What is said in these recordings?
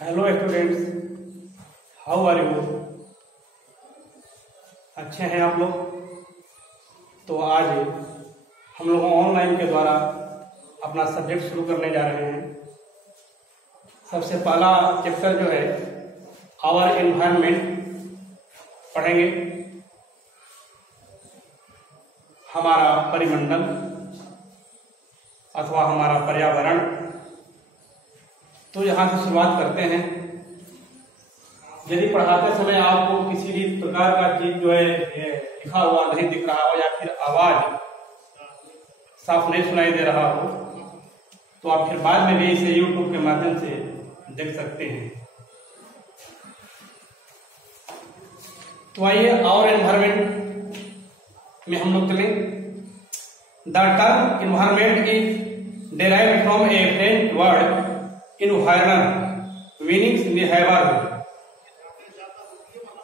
Hello students, how are you. अच्छे हैं आप लोग। तो आज हम लोग ऑनलाइन के द्वारा अपना सब्जेक्ट शुरू करने जा रहे हैं। सबसे पहला चैप्टर जो है आवर एनवायरनमेंट पढ़ेंगे। हमारा परिमंडल अथवा हमारा पर्यावरण। तो यहाँ से शुरुआत करते हैं। यदि पढ़ाते समय आपको किसी भी प्रकार का चीज जो है लिखा हुआ नहीं दिख रहा हो या फिर आवाज साफ नहीं सुनाई दे रहा हो तो आप फिर बाद में भी इसे YouTube के माध्यम से देख सकते हैं। तो आइए और एनवायरमेंट में हम लोग चलें। The term environment is derived from A French word environment meaning neighborhood.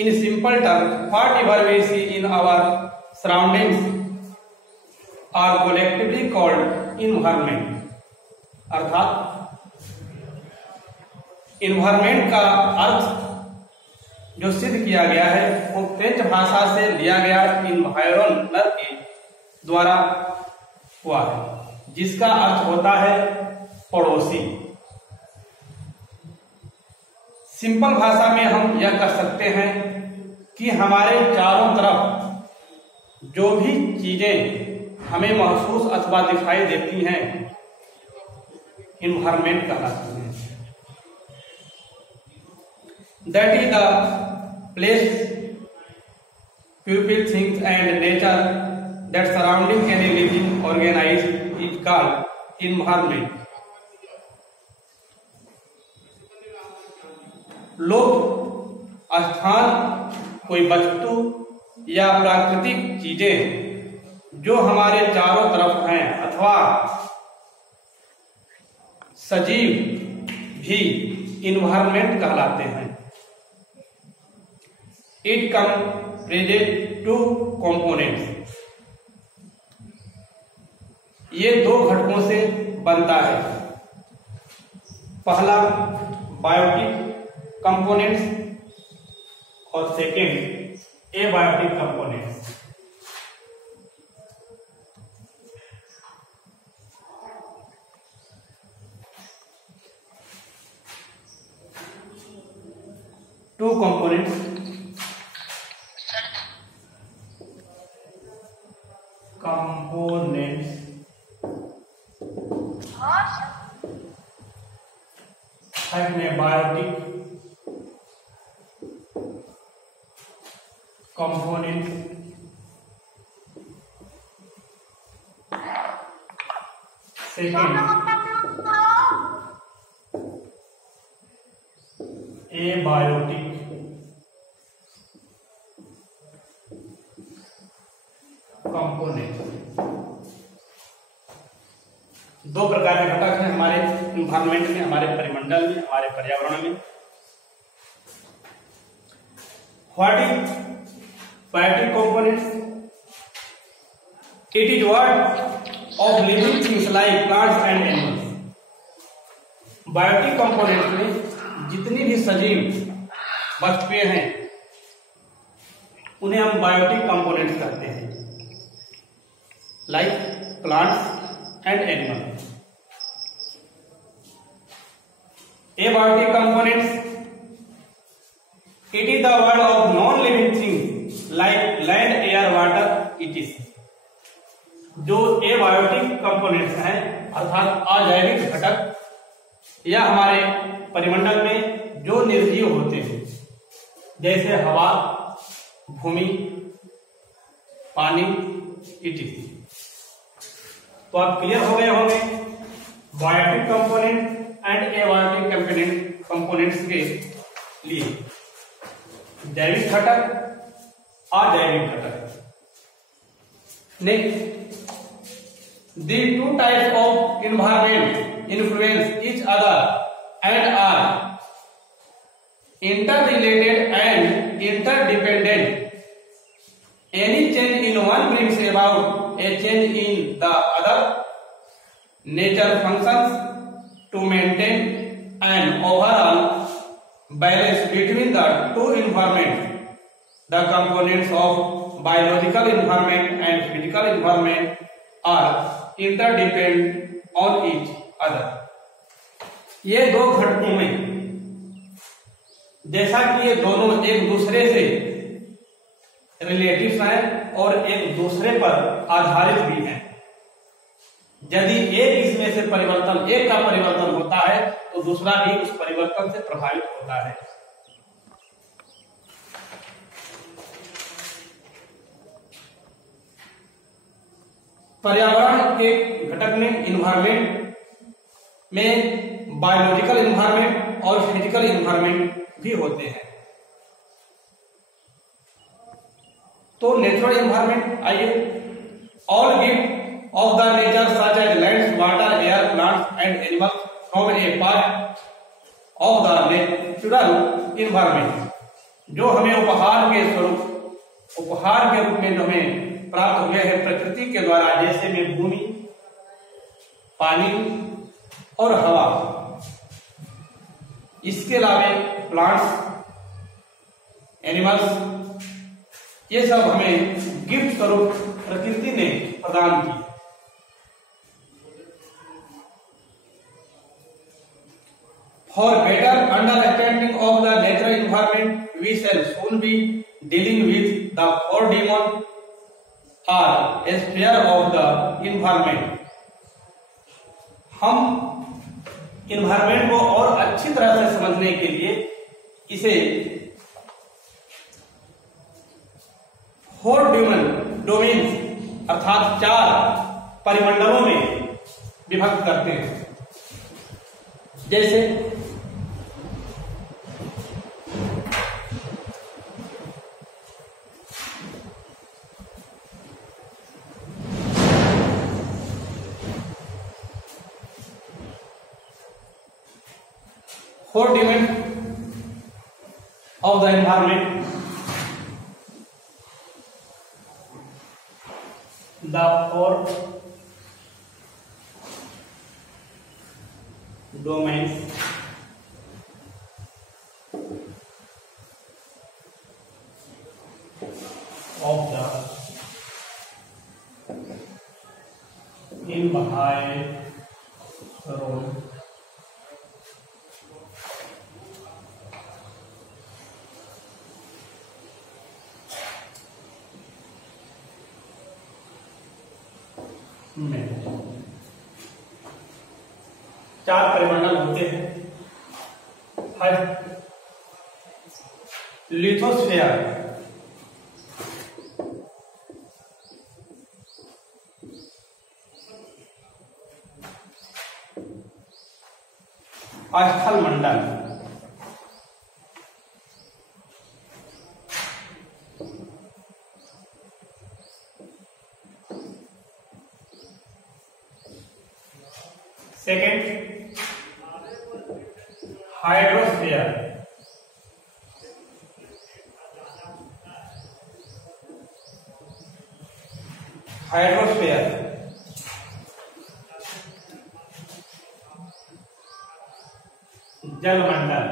In simple terms, whatever we see in our surroundings are collectively called environment. अर्थात environment का अर्थ जो सिद्ध किया गया है वो फ्रेंच भाषा से लिया गया environner के द्वारा हुआ है, जिसका अर्थ होता है पड़ोसी। सिंपल भाषा में हम यह कह सकते हैं कि हमारे चारों तरफ जो भी चीजें हमें महसूस अथवा दिखाई देती हैं एनवायरनमेंट कहलाती हैं। That is the place, people, things and nature that surrounding any living organised is called environment. लोग स्थान, कोई वस्तु या प्राकृतिक चीजें जो हमारे चारों तरफ हैं अथवा सजीव भी एनवायरनमेंट कहलाते हैं। It comprises two components. ये दो घटकों से बनता है। पहला बायोटिक कंपोनेंट्स और second abiotic components. Two components में biotic components second abiotic components। दो प्रकार के घटक हैं हमारे एनवायरनमेंट में, हमारे परिमंडल में, हमारे पर्यावरण में। What is biotic components? It is what of living things like plants and animals. Biotic components में जितनी भी सजीव वस्तुएं हैं उन्हें हम बायोटिक components कहते हैं, like plants and animals. Abiotic components, it is the word of non-living things like land, air, water, etc. जो एबायोटिक कंपोनेंट्स हैं अर्थात अजैविक घटक या हमारे परिमंडल में जो निर्जीव होते हैं जैसे हवा, भूमि, पानी, etc. तो आप क्लियर हो गए होंगे biotic component and abiotic components के लिए। जैविक घटक, अजैविक घटक। Next, the two types of environment influence each other and are interrelated and interdependent. Any change in one brings about a change in the other. Nature functions to maintain an overall balance between the two environments. The components of biological environment and physical environment are interdependent on each other. ये दो घटकों में जैसा कि ये दोनों एक दूसरे से रिलेटिव्स हैं और एक दूसरे पर आधारित भी हैं। यदि एक इसमें से परिवर्तन, एक का परिवर्तन होता है तो दूसरा भी उस परिवर्तन से प्रभावित होता है। पर्यावरण के घटक में इन्वायरमेंट में बायोलॉजिकल इन्वायरमेंट और फिजिकल इन्वायरमेंट भी होते हैं। तो नेचुरल इन्वायरमेंट, आइए, all gift of the nature such as land, water, air, plants and animals from a part of the natural environment, जो हमें उपहार के रूप में हमें प्राप्त हुए हैं प्रकृति के द्वारा, जैसे में भूमि, पानी और हवा। इसके अलावा प्लांट्स, एनिमल्स, ये सब हमें गिफ्ट स्वरूप प्रकृति ने प्रदान की। For better understanding of the natural environment, we shall soon be dealing with the four demons or sphere of the environment. हम environment को और अच्छी तरह से समझने के लिए इसे फोर डोमेन्स अर्थात 4 परिमंडलों में विभक्त करते हैं। जैसे four dimensions of the environment. The four domains of the environment में 4 परिमंडल होते हैं। लिथोस्फीयर, स्थल मंडल, सेकेंड हाइड्रोस्फीयर, जलमंडल,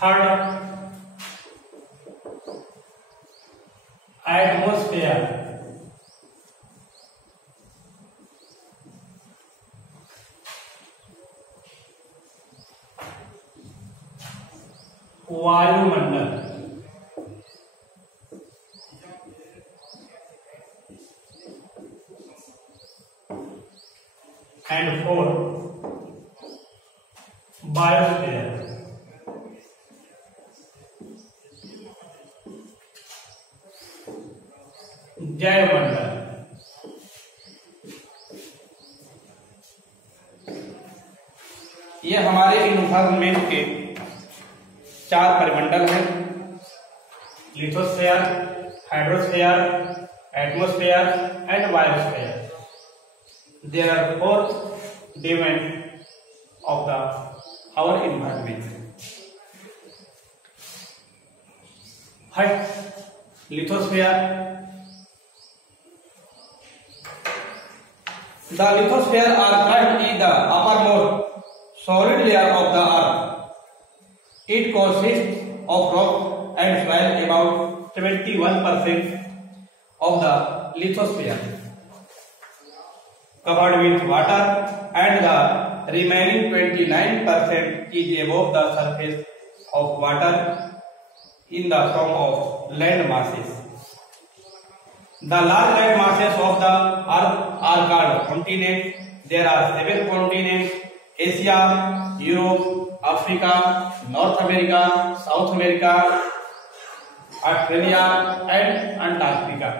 थर्ड एटमॉस्फेयर, वायुमंडल, एंड फोर्थ बायोस्फीयर। जैवमंडल। ये हमारे इन्वायरमेंट के 4 परिमंडल हैं, lithosphere, hydrosphere, atmosphere and biosphere. There are 4 dimensions of our environment. Lithosphere The lithosphere or crust is the uppermost solid layer of the earth. It consists of rock and soil. About 71% of the lithosphere covered with water, and the remaining 29% is above the surface of water in the form of land masses. The large land masses of the earth are called continents. There are 7 continents: Asia, Europe, Africa, North America, South America, Australia, and Antarctica.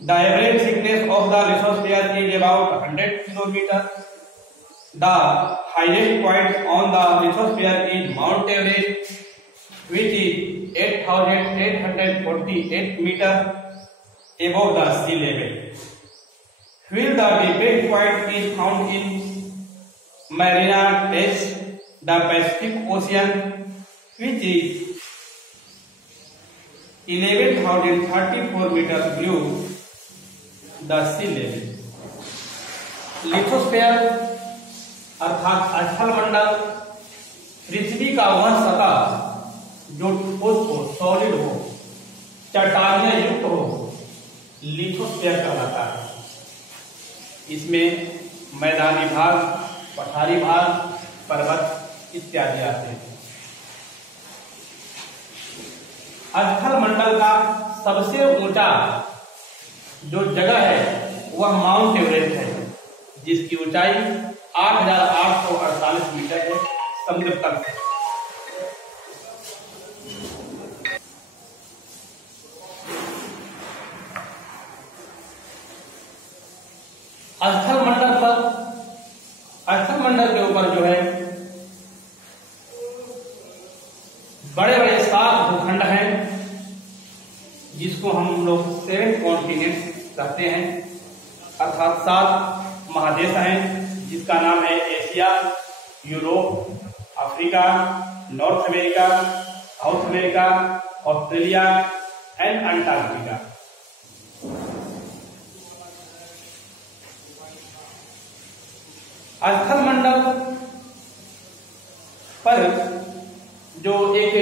The average thickness of the lithosphere is about 100 km. The highest point on the lithosphere is Mount Everest, which is 8,848 meters above the sea level. While the deepest point is found in Mariana Trench, the Pacific Ocean, which is 11,034 meters below the sea level. Lithosphere अर्थात स्थल मंडल पृथ्वी का वह सतह जो ठोस हो, solid हो, चट्टानें युक्त हो, लिथोस्फीयर कहलाता है। इसमें मैदानी भाग, पठारी भाग, पर्वत इत्यादि आते हैं। स्थल मंडल का सबसे ऊंचा जो जगह है वह माउंट एवरेस्ट है, जिसकी ऊंचाई 8,848 मीटर है समुद्र तल से। स्थल मंडल के ऊपर जो है बड़े बड़े 7 भूखंड हैं, जिसको हम लोग 7 कॉन्टिनेंट्स कहते हैं, अर्थात 7 महादेश हैं, जिसका नाम है Asia, Europe, Africa, north America, south America, Australia and Antarctica. स्थल मंडल पर जो एक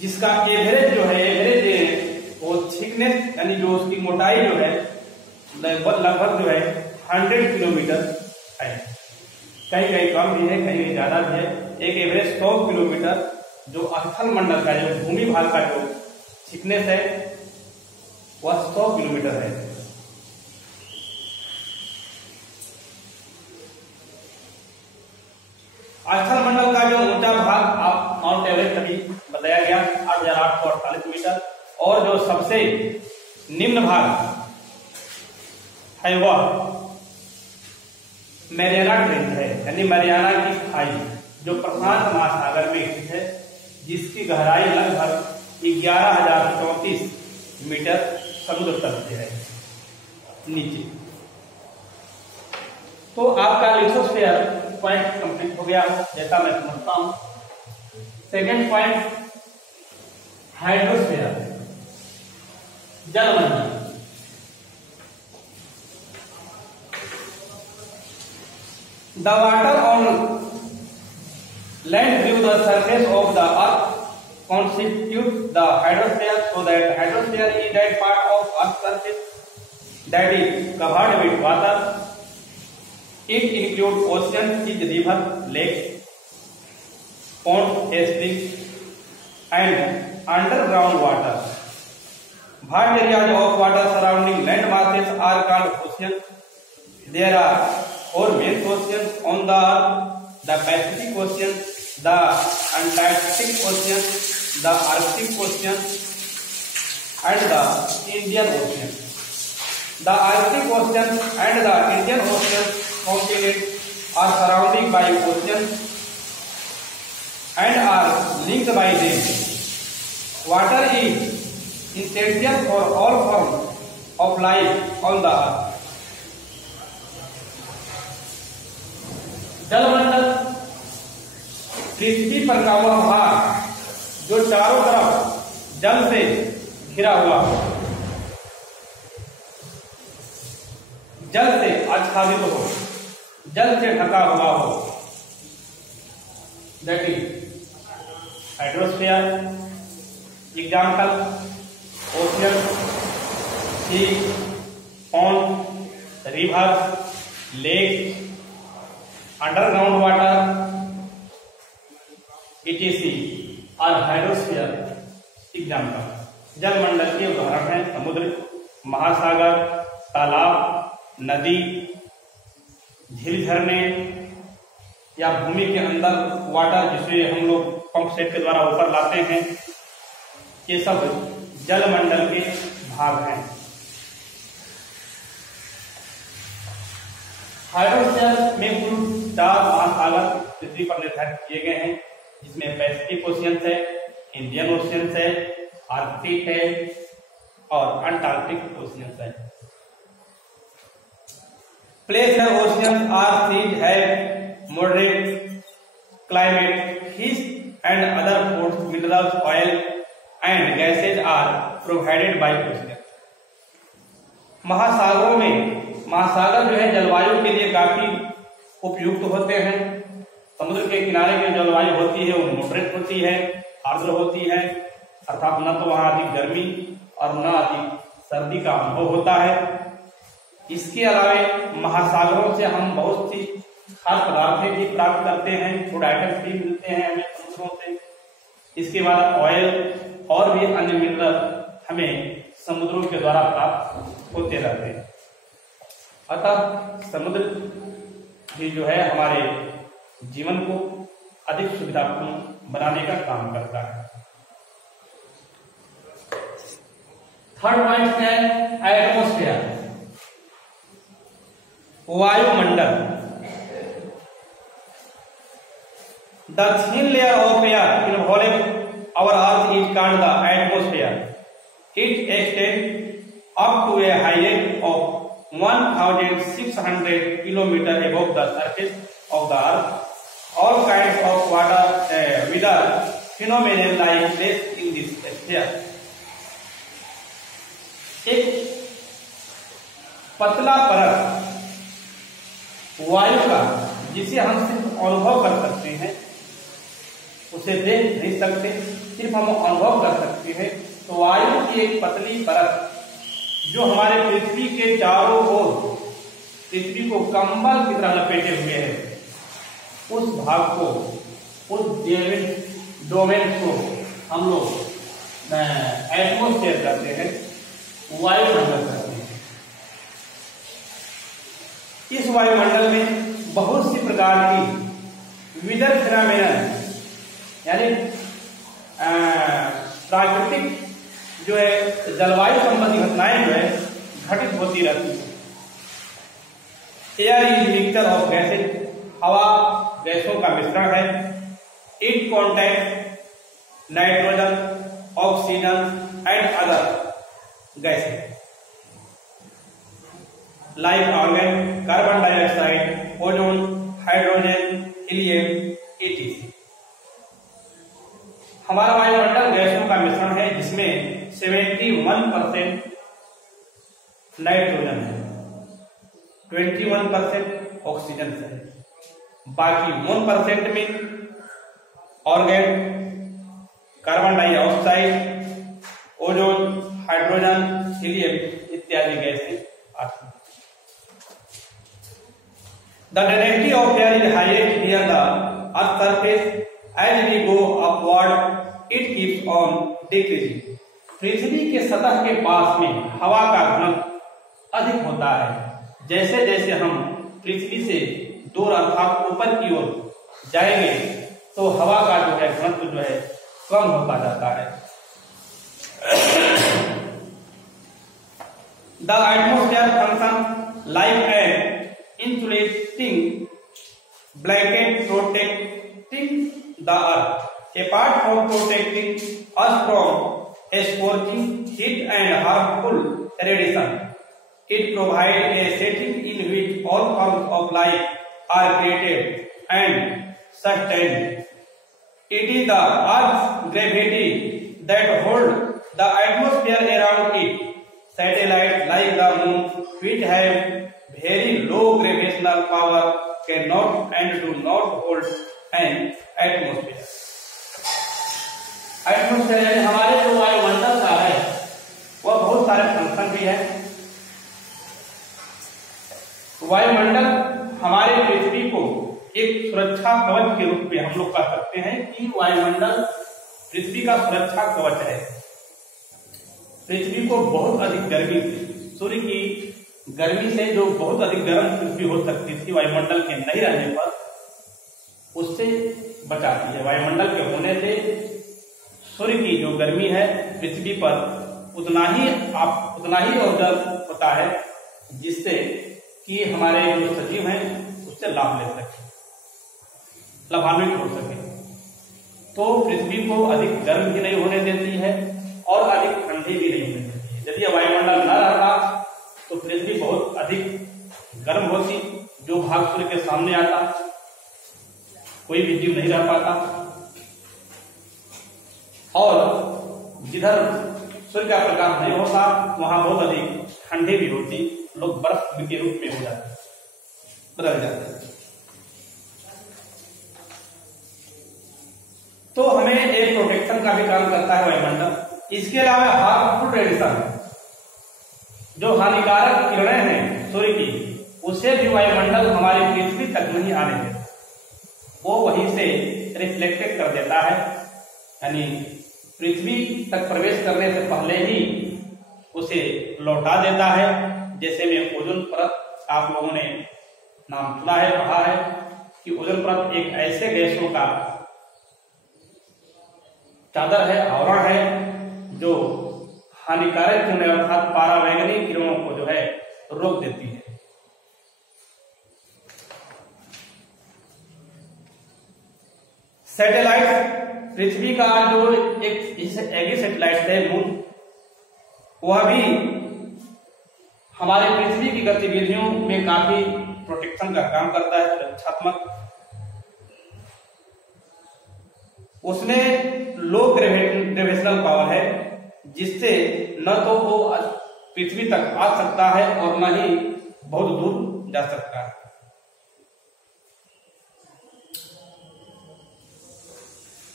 जिसका एवरेज जो है, एवरेज वो थिकनेस यानी जो उसकी मोटाई जो है लगभग जो है 100 किलोमीटर है। कहीं कहीं कम भी है, कहीं कहीं ज्यादा भी है। एक एवरेज 100 किलोमीटर जो स्थल मंडल का जो भूमि भाग का जो थिकनेस है वह 100 किलोमीटर है। स्थल मंडल का जो ऊंचा भाग आप माउंट एवरेस्ट अभी बताया गया 8,848 मीटर, और जो सबसे निम्न भाग है वह मैरियाना ट्रेंच है, यानी मैरियाना की खाई जो प्रशांत महासागर में स्थित है, जिसकी गहराई लगभग 11,034 मीटर समुद्र तल से है नीचे। तो आपका लिथोस्फीयर पॉइंट कंप्लीट हो गया हो जैसा मैं समझता हूं। सेकेंड पॉइंट हाइड्रोस्फीयर, जलमंडल। The water on land below the surface of the earth constitutes the hydrosphere. So that hydrosphere is that part of earth's surface that is covered with water. It includes oceans, river, lakes, ponds, springs, and underground water. Vast areas of water surrounding land masses are called oceans. There are 4 main oceans on the earth: the Pacific Ocean, the Antarctic Ocean, the Arctic Ocean, and the Indian Ocean. The Arctic Ocean and the Indian Ocean continents are surrounded by oceans and are linked by them. Water is essential for all forms of life on the earth. जलमंडल पृथ्वी पर का वह भाग जो चारों तरफ जल से घिरा हुआ हो, जल से आच्छादित हो, जल से ढका हुआ हो, that is hydrosphere. Example ocean, sea, pond, river, lake, underground water, etc और हाइड्रोस्फीयर एग्जाम्पल। जलमंडल के उदाहरण हैं समुद्र, महासागर, तालाब, नदी, झील, झरने या भूमि के अंदर वाटर जिसे हम लोग पंप सेट के द्वारा ऊपर लाते हैं, ये सब जलमंडल के भाग हैं। हाइड्रोस्फीयर में कुल 4 महासागर पृथ्वी पर निर्धारित किए गए हैं, जिसमें पैसिफिक ओशियन है, इंडियन ओशियन है, आर्कटिक है और अंटार्कटिक ओशियन है। Places oceans are seas have moderate climate, fish and other foods, minerals, oil and gases are provided by ocean। महासागरों में, महासागर जो है जलवायु के लिए काफी उपयुक्त होते हैं। समुद्र के किनारे की जलवायु होती है वो मॉडरेट होती है, आर्द्र होती है, अर्थात न तो वहां अधिक गर्मी और न अधिक सर्दी का अनुभव होता है। इसके अलावा महासागरों से हम बहुत सी खाद्य पदार्थें भी प्राप्त करते हैं, फूड आइटम्स भी मिलते हैं हमें समुद्रों से। इसके बाद ऑयल और भी अन्य मिनरल हमें समुद्रों के द्वारा प्राप्त होते रहते हैं। अतः समुद्र भी जो है हमारे जीवन को अधिक सुविधापूर्ण बनाने का काम करता है। थर्ड पॉइंट है एटमॉस्फेयर, वायुमंडल। The thin layer of air involving our earth is called the atmosphere. It extends up to a height of 1600 kilometre above the surface of the earth. All kinds of water weather phenomena like this in this sphere. एक पतला परत वायु का, जिसे हम सिर्फ अनुभव कर सकते हैं, उसे देख नहीं सकते, सिर्फ हम अनुभव कर सकते हैं। तो वायु की एक पतली परत जो हमारे पृथ्वी के चारों ओर पृथ्वी को कंबल की तरह लपेटे हुए है, उस भाग को, उस डोमेन को हम लोग एटमॉस्फेयर करते हैं, वायुमंडल करते हैं। इस वायुमंडल में बहुत सी प्रकार की वेदर फिनोमेना यानी प्राकृतिक जो है जलवायु संबंधी घटनाएं जो है घटित होती रहती है। Air is mixture of gases, हवा गैसों का मिश्रण है। It contact nitrogen, oxygen and other gases like organ, carbon dioxide, ozone, hydrogen, helium etc। हमारा वायुमंडल गैसों का मिश्रण है, जिसमें 71% नाइट्रोजन है, 21% ऑक्सीजन है, बाकी 1% में organ, carbon dioxide, ozone, hydrogen, helium इत्यादि गैसें आती हैं। The density of air is highest near the Earth's surface. As we go upward, it keeps on decreasing. पृथ्वी के सतह के पास में हवा का घनत्व अधिक होता है। जैसे जैसे हम पृथ्वी से दूर अर्थात ऊपर की ओर जाएंगे तो हवा का जो है घनत्व जो है कम होता जाता है। The atmosphere functions like an insulating blanket protecting the earth. Apart from protecting us from scorching heat and harmful radiation, it provides a setting in which all forms of life are created and sustained. It is the Earth's gravity that holds the atmosphere around it satellite like the moon which have very low gravitational power can not and do not hold N atmosphere. Atmosphere यानी हमारे जो वायुमंडल का है वह बहुत सारे function भी है। वायुमंडल हमारे पृथ्वी को एक सुरक्षा कवच के रूप में हम लोग कह सकते हैं कि वायुमंडल पृथ्वी का सुरक्षा कवच है। पृथ्वी को बहुत अधिक गर्मी, सूर्य की गर्मी से जो बहुत अधिक गर्म पृथ्वी हो सकती थी वायुमंडल के नहीं रहने पर, उससे बचाती है। वायुमंडल के होने से सूर्य की जो गर्मी है पृथ्वी पर उतना ही अवसर होता है जिससे कि हमारे जो सजीव हैं उससे लाभ ले सके, लाभान्वित हो सके। तो पृथ्वी को अधिक गर्म भी नहीं होने देती है और अधिक ठंडी भी नहीं होने देती है। यदि वायुमंडल न रहता तो पृथ्वी बहुत अधिक गर्म होती, जो भाग सूर्य के सामने आता कोई भी जीव नहीं रह पाता, और जिधर सूर्य का प्रकाश नहीं होता वहां बहुत अधिक ठंडी भी होती, लोग बर्फ के रूप में हो जाते, बदल जाते। तो हमें एक प्रोटेक्शन का भी काम करता है वायुमंडल। इसके अलावा हार्मफुल रेडिएशन, जो हानिकारक किरणें हैं सूर्य की, उसे भी वायुमंडल हमारी पृथ्वी तक नहीं आने देता, वो वहीं से रिफ्लेक्टेड कर देता है, यानी पृथ्वी तक प्रवेश करने से पहले ही उसे लौटा देता है। जैसे में ओजोन परत, आप लोगों ने नाम सुना है, पढ़ा है कि ओजोन परत एक ऐसे गैसों का चादर है, आवरण है, जो हानिकारक किरणें अर्थात परावैंगनी किरणों को जो है रोक देती है। सैटेलाइट, पृथ्वी का जो एक सैटेलाइट है मून, वह भी हमारे पृथ्वी की गतिविधियों में काफी प्रोटेक्शन का काम करता है, सुरक्षात्मक। उसमें लो ग्रेविटेशनल पावर है, जिससे न तो वो पृथ्वी तक आ सकता है और न ही बहुत दूर जा सकता है।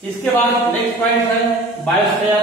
इसके बाद नेक्स्ट पॉइंट है बायोस्फीयर।